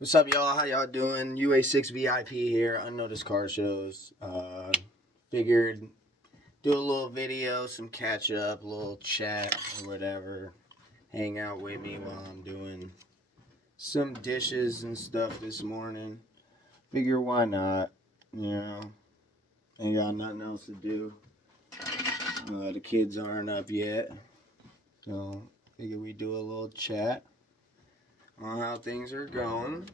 What's up, y'all? How y'all doing? UA6 VIP here, Unnoticed Car Shows. Figured do a little video, some catch up, a little chat or whatever. Hang out with me while I'm doing some dishes and stuff this morning. Figure why not? You know, ain't got nothing else to do. The kids aren't up yet, so figure we do a little chat on how things are going.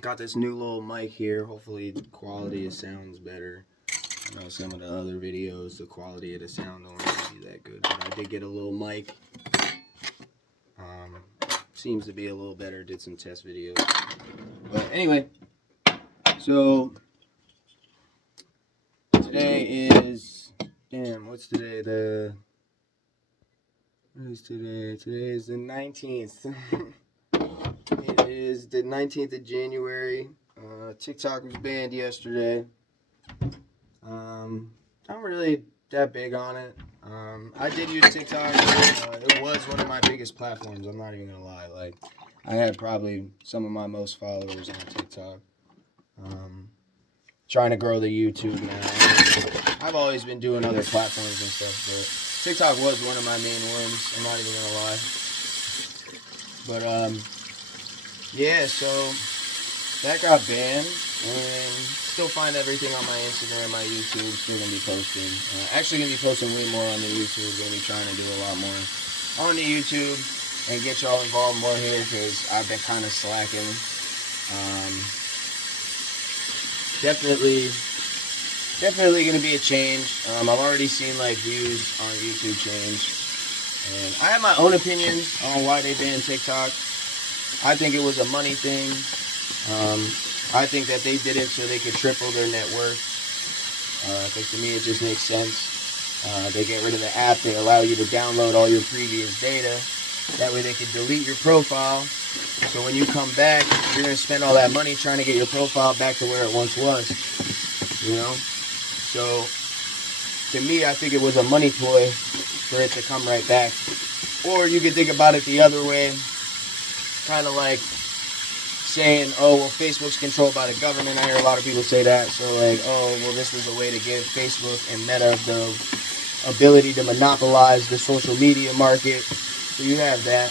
Got this new little mic here. Hopefully the quality of sound's better. I know some of the other videos, the quality of the sound don't really be that good. But I did get a little mic. Seems to be a little better. Did some test videos. But anyway, so today is, what's today? What is today? Today is the 19th. It is the 19th of January. TikTok was banned yesterday. Not really that big on it. I did use TikTok. It was one of my biggest platforms. I'm not even gonna lie. Like, I had probably some of my most followers on TikTok. Trying to grow the YouTube now. I've always been doing other platforms and stuff, but TikTok was one of my main ones. I'm not even gonna lie. But yeah, so that got banned, and still find everything on my Instagram, my YouTube. Still gonna be posting. Actually gonna be posting way more on the YouTube. Gonna be trying to do a lot more on the YouTube and get y'all involved more here because I've been kind of slacking. Definitely gonna be a change. I've already seen like views on YouTube change, and I have my own opinions on why they banned TikTok. I think it was a money thing. I think that they did it so they could triple their net worth. Because to me it just makes sense. They get rid of the app. They allow you to download all your previous data. That way they can delete your profile. So when you come back, you're going to spend all that money trying to get your profile back to where it once was. You know? So to me, I think it was a money ploy for it to come right back. Or you could think about it the other way. Kind of like saying, oh, well, Facebook's controlled by the government. I hear a lot of people say that. So, like, oh, well, this was a way to give Facebook and Meta the ability to monopolize the social media market. So you have that.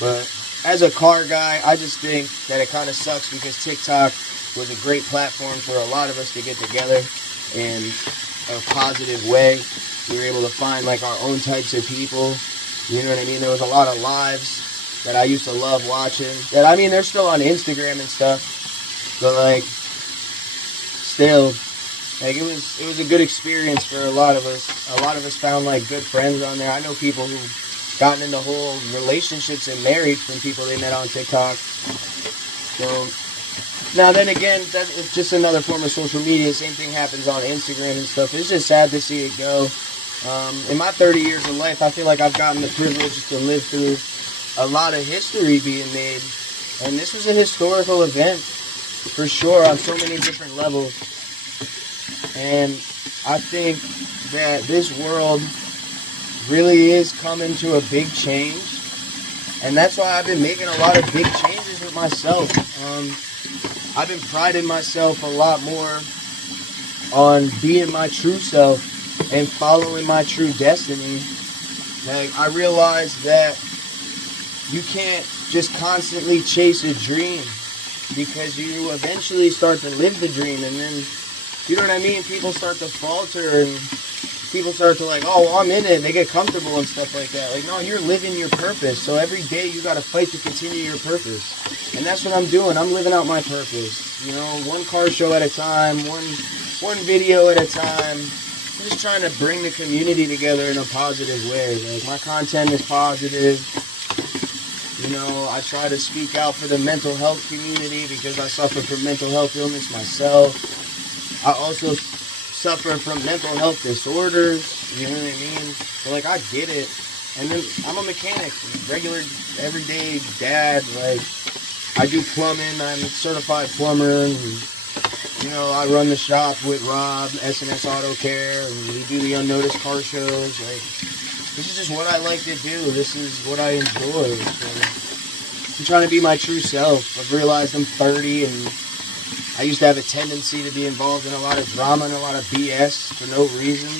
But as a car guy, I just think that it kind of sucks because TikTok was a great platform for a lot of us to get together in a positive way. We were able to find, like, our own types of people. You know what I mean? There was a lot of lives that I used to love watching. That, I mean, they're still on Instagram and stuff, but like, still, like, it was a good experience for a lot of us. A lot of us found like good friends on there. I know people who've gotten into whole relationships and married from people they met on TikTok. So now then again, that it's just another form of social media. Same thing happens on Instagram and stuff. It's just sad to see it go. In my 30 years of life, I feel like I've gotten the privilege to live through a lot of history being made, and this was a historical event for sure on so many different levels. And I think that this world really is coming to a big change, and that's why I've been making a lot of big changes with myself. I've been priding myself a lot more on being my true self and following my true destiny. Like, I realized that you can't just constantly chase a dream because you eventually start to live the dream, and then, you know what I mean, people start to falter and people start to like, oh, well, I'm in it. They get comfortable and stuff like that. Like, no, you're living your purpose. So every day you got to fight to continue your purpose. And that's what I'm doing. I'm living out my purpose. You know, one car show at a time, one video at a time. I'm just trying to bring the community together in a positive way. Like, my content is positive. You know, I try to speak out for the mental health community because I suffer from mental health illness myself. I also suffer from mental health disorders, you know what I mean? So, like, I get it. And then I'm a mechanic, regular, everyday dad. Like, I do plumbing. I'm a certified plumber. And, you know, I run the shop with Rob, SNS Auto Care, and we do the Unnoticed Car Shows. Like, this is just what I like to do. This is what I enjoy. So I'm trying to be my true self. I've realized I'm 30 and I used to have a tendency to be involved in a lot of drama and a lot of BS for no reason.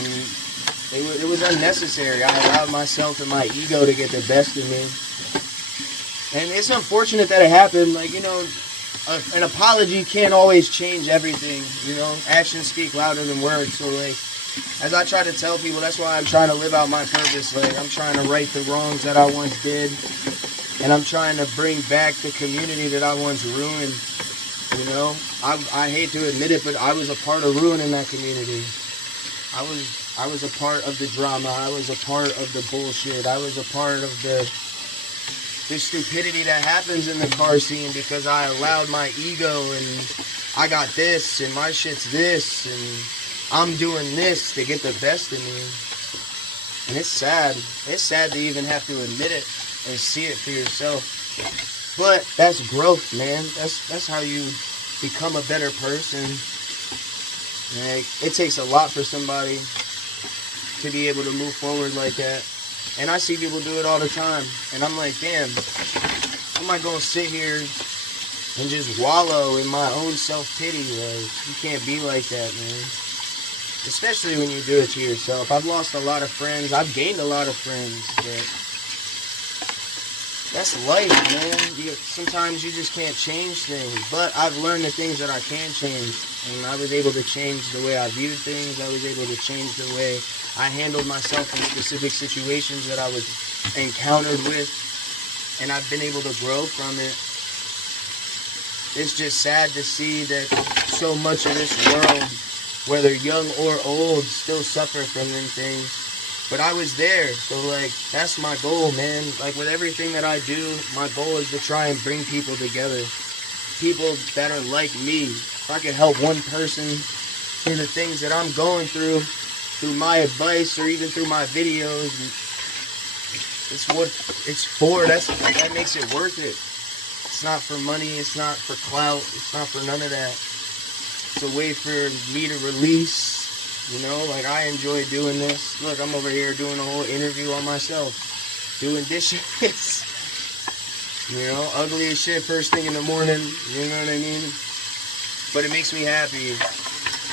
And it was unnecessary. I allowed myself and my ego to get the best of me. And it's unfortunate that it happened. Like, you know, an apology can't always change everything. You know, actions speak louder than words. So, like, as I try to tell people, that's why I'm trying to live out my purpose. Like, I'm trying to right the wrongs that I once did. And I'm trying to bring back the community that I once ruined. You know, I hate to admit it, but I was a part of ruining that community. I was a part of the drama. I was a part of the bullshit. I was a part of the stupidity that happens in the car scene because I allowed my ego and I got this and my shit's this and I'm doing this to get the best of me. And it's sad. It's sad to even have to admit it and see it for yourself. But that's growth, man. That's how you become a better person. Like, it takes a lot for somebody to be able to move forward like that. And I see people do it all the time. And I'm like, damn, I'm not going to sit here and just wallow in my own self-pity. Like, you can't be like that, man. Especially when you do it to yourself. I've lost a lot of friends. I've gained a lot of friends. But that's life, man. Sometimes you just can't change things. But I've learned the things that I can change. And I was able to change the way I viewed things. I was able to change the way I handled myself in specific situations that I was encountered with. And I've been able to grow from it. It's just sad to see that so much of this world, whether young or old, still suffer from them things. But I was there, so like, that's my goal, man. Like, with everything that I do, my goal is to try and bring people together. People that are like me. If I could help one person through the things that I'm going through my advice or even through my videos, it's what it's for. That makes it worth it. It's not for money, it's not for clout, it's not for none of that. It's a way for me to release. You know, like, I enjoy doing this. Look, I'm over here doing a whole interview on myself. Doing dishes. You know, ugly as shit first thing in the morning. You know what I mean? But it makes me happy.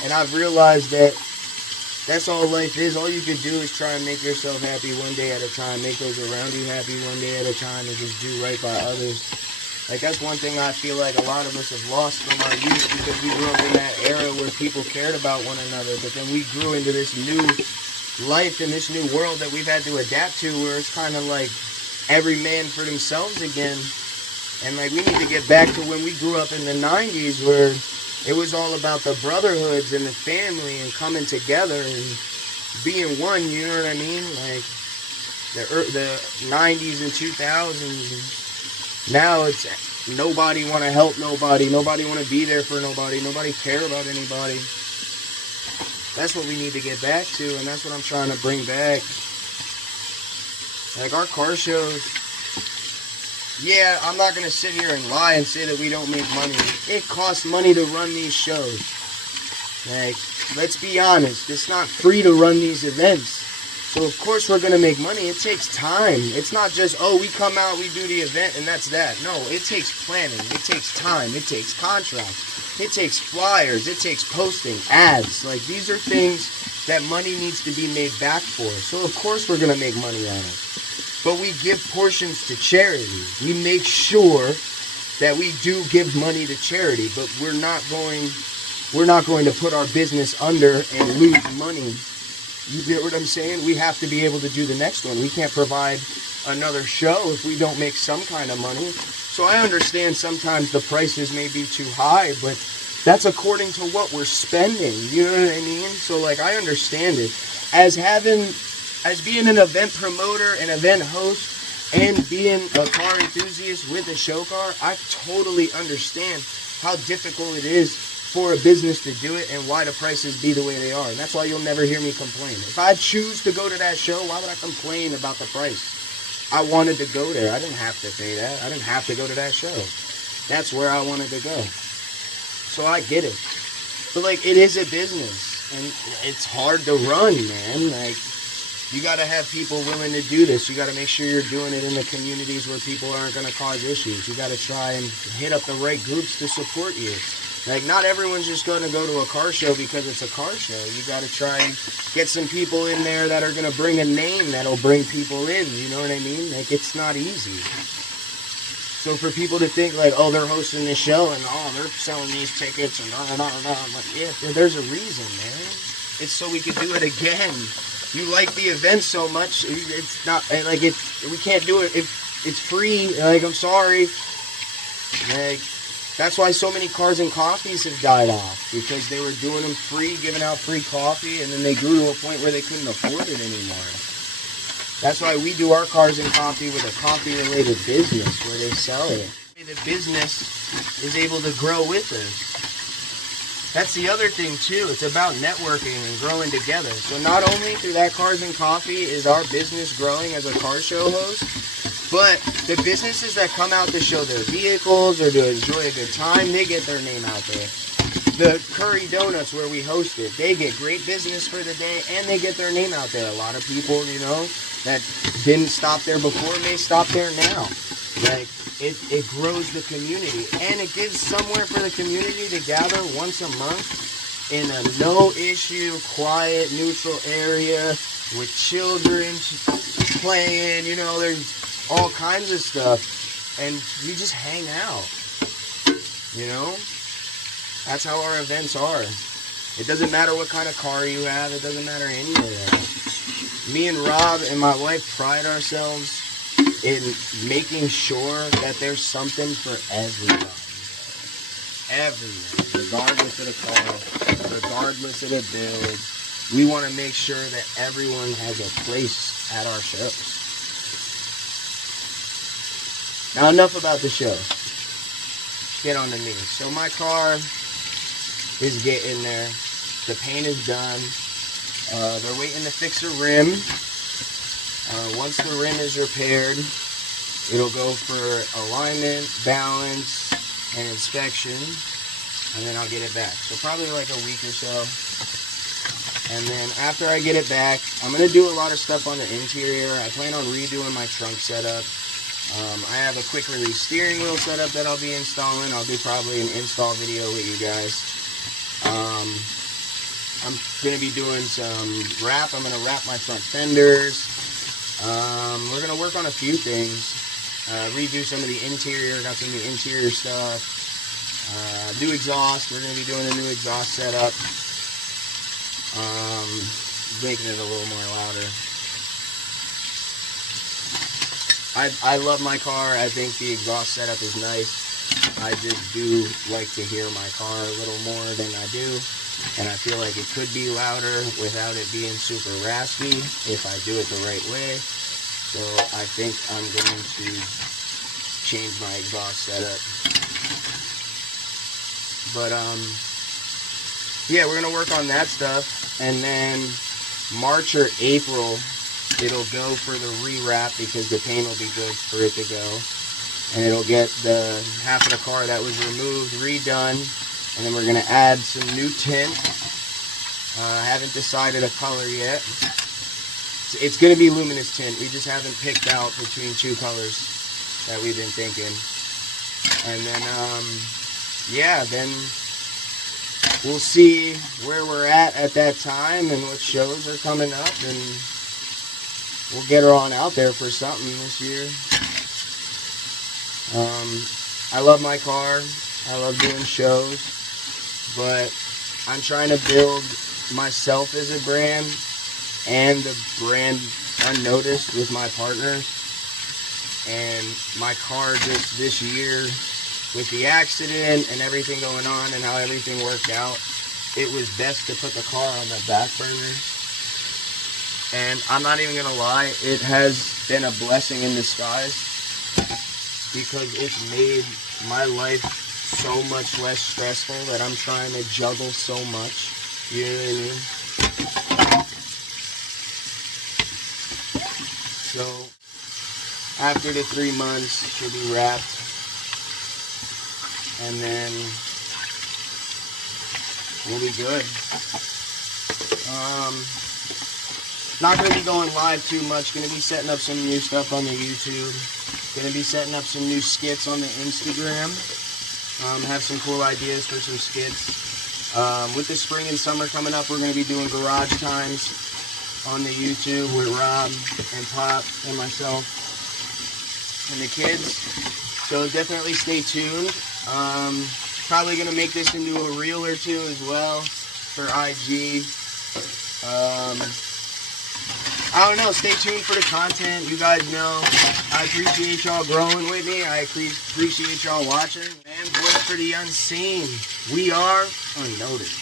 And I've realized that that's all life is. All you can do is try and make yourself happy one day at a time. Make those around you happy one day at a time. And just do right by others. Like, that's one thing I feel like a lot of us have lost from our youth, because we grew up in that era where people cared about one another, but then we grew into this new life and this new world that we've had to adapt to, where it's kind of like every man for themselves again. And like, we need to get back to when we grew up in the 90s, where it was all about the brotherhoods and the family and coming together and being one, you know what I mean? Like, the 90s and 2000s. Now it's nobody want to help nobody. Nobody want to be there for nobody. Nobody care about anybody. That's what we need to get back to, and that's what I'm trying to bring back. Like, our car shows, yeah, I'm not going to sit here and lie and say that we don't make money. It costs money to run these shows. Like, let's be honest. It's not free to run these events. So, of course, we're going to make money. It takes time. It's not just, oh, we come out, we do the event, and that's that. No, it takes planning. It takes time. It takes contracts. It takes flyers. It takes posting, ads. Like, these are things that money needs to be made back for. So, of course, we're going to make money on it. But we give portions to charity. We make sure that we do give money to charity, but we're not going to put our business under and lose money. You get what I'm saying? We have to be able to do the next one. We can't provide another show if we don't make some kind of money. So I understand sometimes the prices may be too high, but that's according to what we're spending. You know what I mean? So, like, I understand it. As being an event promoter, an event host, and being a car enthusiast with a show car, I totally understand how difficult it is for a business to do it and why the prices be the way they are. And that's why you'll never hear me complain. If I choose to go to that show, why would I complain about the price? I wanted to go there. I didn't have to pay that. I didn't have to go to that show. That's where I wanted to go. So I get it. But, like, it is a business. And it's hard to run, man. Like, you got to have people willing to do this. You got to make sure you're doing it in the communities where people aren't going to cause issues. You got to try and hit up the right groups to support you. Like, not everyone's just going to go to a car show because it's a car show. You got to try and get some people in there that are going to bring a name that'll bring people in. You know what I mean? Like, it's not easy. So for people to think like, oh, they're hosting this show and oh, they're selling these tickets and I'm like, yeah, there's a reason, man. It's so we could do it again. You like the event so much, it's not like we can't do it if it's free. Like, I'm sorry. Like, that's why so many cars and coffees have died off, because they were doing them free, giving out free coffee, and then they grew to a point where they couldn't afford it anymore. That's why we do our cars and coffee with a coffee-related business where they sell it. The business is able to grow with us. That's the other thing too. It's about networking and growing together. So not only through that Cars and Coffee is our business growing as a car show host, but the businesses that come out to show their vehicles or to enjoy a good time, they get their name out there. The Curry Donuts where we host it, they get great business for the day and they get their name out there. A lot of people, you know, that didn't stop there before may stop there now. Like, it grows the community, and it gives somewhere for the community to gather once a month in a no-issue, quiet, neutral area with children playing, you know, there's all kinds of stuff, and you just hang out, you know? That's how our events are. It doesn't matter what kind of car you have, it doesn't matter any of that. Me and Rob and my wife pride ourselves in making sure that there's something for everybody. Everyone, regardless of the car, regardless of the build. We want to make sure that everyone has a place at our shows. Now, enough about the show. Get on to me. So my car is getting there. The paint is done. They're waiting to fix a rim. Once the rim is repaired, it'll go for alignment, balance, and inspection, and then I'll get it back. So probably like a week or so. And then after I get it back, I'm going to do a lot of stuff on the interior. I plan on redoing my trunk setup. I have a quick release steering wheel setup that I'll be installing. I'll do probably an install video with you guys. I'm going to be doing some wrap. I'm going to wrap my front fenders. We're going to work on a few things. Redo some of the interior. Got some of the interior stuff. New exhaust. We're going to be doing a new exhaust setup. Making it a little more louder. I love my car. I think the exhaust setup is nice. I just do like to hear my car a little more than I do. And I feel like it could be louder without it being super raspy if I do it the right way. So I think I'm going to change my exhaust setup. But yeah, we're gonna work on that stuff, and then March or April it'll go for the rewrap because the paint will be good for it to go, and it'll get the half of the car that was removed redone. And then we're going to add some new tint. I haven't decided a color yet. It's going to be luminous tint. We just haven't picked out between two colors that we've been thinking. And then, yeah, then we'll see where we're at that time and what shows are coming up. And we'll get her on out there for something this year. I love my car. I love doing shows. But I'm trying to build myself as a brand and the brand Unnoticed with my partners. And my car just this year, with the accident and everything going on and how everything worked out, it was best to put the car on the back burner. And I'm not even going to lie, it has been a blessing in disguise because it's made my life so much less stressful that I'm trying to juggle so much. You know what I mean? So, after the 3 months, she'll be wrapped. And then we'll be good. Not going to be going live too much. Going to be setting up some new stuff on the YouTube. Going to be setting up some new skits on the Instagram. Have some cool ideas for some skits. With the spring and summer coming up, we're going to be doing garage times on the YouTube with Rob and Pop and myself and the kids. So definitely stay tuned. Probably going to make this into a reel or two as well for IG. I don't know. Stay tuned for the content. You guys know I appreciate y'all growing with me. I appreciate y'all watching. And voice for the unseen. We are unnoticed.